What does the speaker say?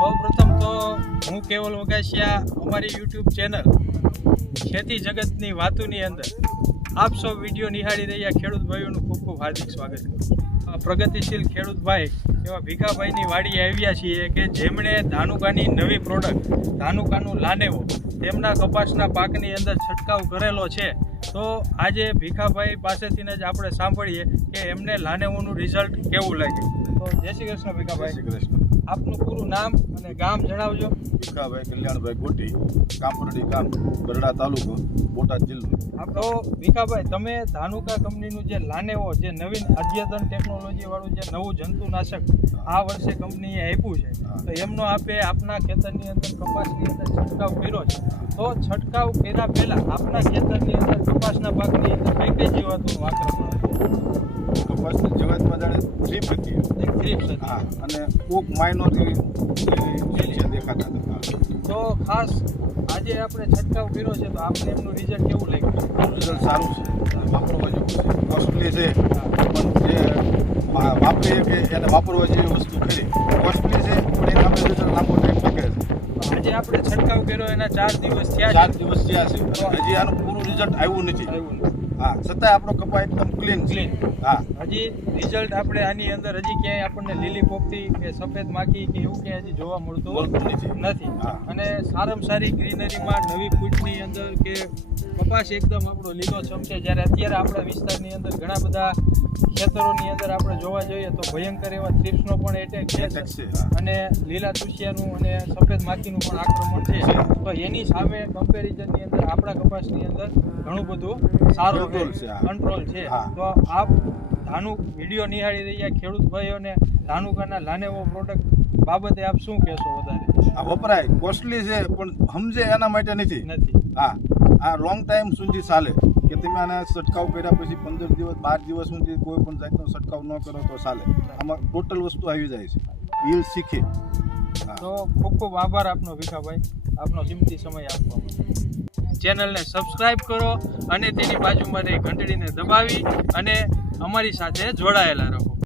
સૌપ્રથમ તો હું કેવલ વગાસિયા અમારી યુટ્યુબ ચેનલ ખેતી જગતની વાતોની અંદર આપ સૌ વિડીયો નિહાળી રહ્યા ખેડૂત ભાઈઓનું ખૂબ ખૂબ હાર્દિક સ્વાગત કરું. પ્રગતિશીલ ખેડૂત ભાઈ એવા ભીખાભાઈની વાડીએ આવ્યા છીએ કે જેમણે ધાનુકાની નવી પ્રોડક્ટ ધાનુકાનું લાનેવો તેમના કપાસના પાકની અંદર છંટકાવ કરેલો છે. તો આજે ભીખાભાઈ પાસેથી જ આપણે સાંભળીએ કે એમને લાનેવોનું રિઝલ્ટ કેવું લાગ્યું. તો જય શ્રી કૃષ્ણ ભીખાભાઈ. જય શ્રી કૃષ્ણ. આપનું પૂરું નામ અને ગામ જણાવજો. ભીખાભાઈ કલ્યાણભાઈ ગોટી, કામપરડી ગામ, બરડા તાલુકો, બોટાદ જિલ્લો. તો ભીખાભાઈ, તમે ધાનુકા કંપનીનું જે લાનેવો, જે નવીન અદ્યતન ટેકનોલોજી વાળું જે નવું જંતુનાશક આ વર્ષે કંપનીએ આપ્યું છે, તો એમનો આપે આપના ખેતરની અંદર કપાસની અંદર છંટકાવ કર્યો છે. તો છંટકાવ કર્યા પહેલા આપના ખેતરની અંદર કપાસના પાકની અંદર કઈ કઈ જીવાતોનું આક્રમણ કપાસની જીવાતમાં જાણે થ્રીપ હતી. એક થ્રીપ્સ હતી. હા, અને કોક માઇનોથી દેખાતા હતા. તો ખાસ આજે આપણે છંટકાવ કર્યો છે, તો આપને એમનું રિઝલ્ટ કેવું લાગ્યું? રિઝલ્ટ સારું છે, વાપરવા જેવું છે. કોસ્ટલી છે પણ જે વાપરીએ કે એને વાપરવા જેવી વસ્તુ ખરી. કોસ્ટલી છે પણ એને આપણે રિઝલ્ટ લાંબો ટાઈમ ટકે છે. આજે આપણે છંટકાવ કર્યો એના 4 દિવસ થયા 4 દિવસ થયા છે, હજી આનું પૂરું રિઝલ્ટ આવ્યું નથી. હા, છતાંય આપણો કપા એકદમ ક્લીન. હા, હજી રિઝલ્ટ આપણે આની અંદર હજી ક્યાંય આપણને લીલી પોપટી કે સફેદ માખી કે એવું ક્યાંય હજી જોવા મળતું નથી. અને સારામાં સારી ગ્રીનરીમાં નવી ફૂટની અંદર કે કપાસ એકદમ આપણો લીલોછમ છે. જ્યારે અત્યારે આપણા વિસ્તારની અંદર ઘણા બધા ખેતરોની અંદર આપણે જોવા જઈએ તો ભયંકર એવા થ્રીપ્સનો પણ એટેક છે અને લીલા તુસિયાનું અને સફેદ માખીનું પણ આક્રમણ છે. તો એની સામે કમ્પેરિઝનની અંદર આપણા કપાસની અંદર ઘણું બધું સારું કંટ્રોલ છે. તો આપ ધાનુ વિડીયો નિહાળી રહ્યા ખેડૂત ભાઈઓને ધાનુકાના લાનેવો પ્રોડક્ટ બાબતે આપ શું કહેશો વધારે? આ વપરાય, કોસ્ટલી છે પણ સમજે એના માટે નથી. હા, આ લોંગ ટાઈમ સુધી ચાલે કે તમે આને છંટકાવ કર્યા પછી 15 દિવસ 12 દિવસ સુધી કોઈ પણ જાતનો છંટકાવ ન કરો તો ચાલે. આમાં ટોટલ વસ્તુ આવી જાય છે, ઈલ શીખે. તો ખૂબ ખૂબ આભાર આપનો ભીખાભાઈ, આપનો કિંમતી સમય આપવા માટે. ચેનલને સબસ્ક્રાઇબ કરો અને તેની બાજુમાં ઘંટડીને દબાવી અને અમારી સાથે જોડાયેલા રહો.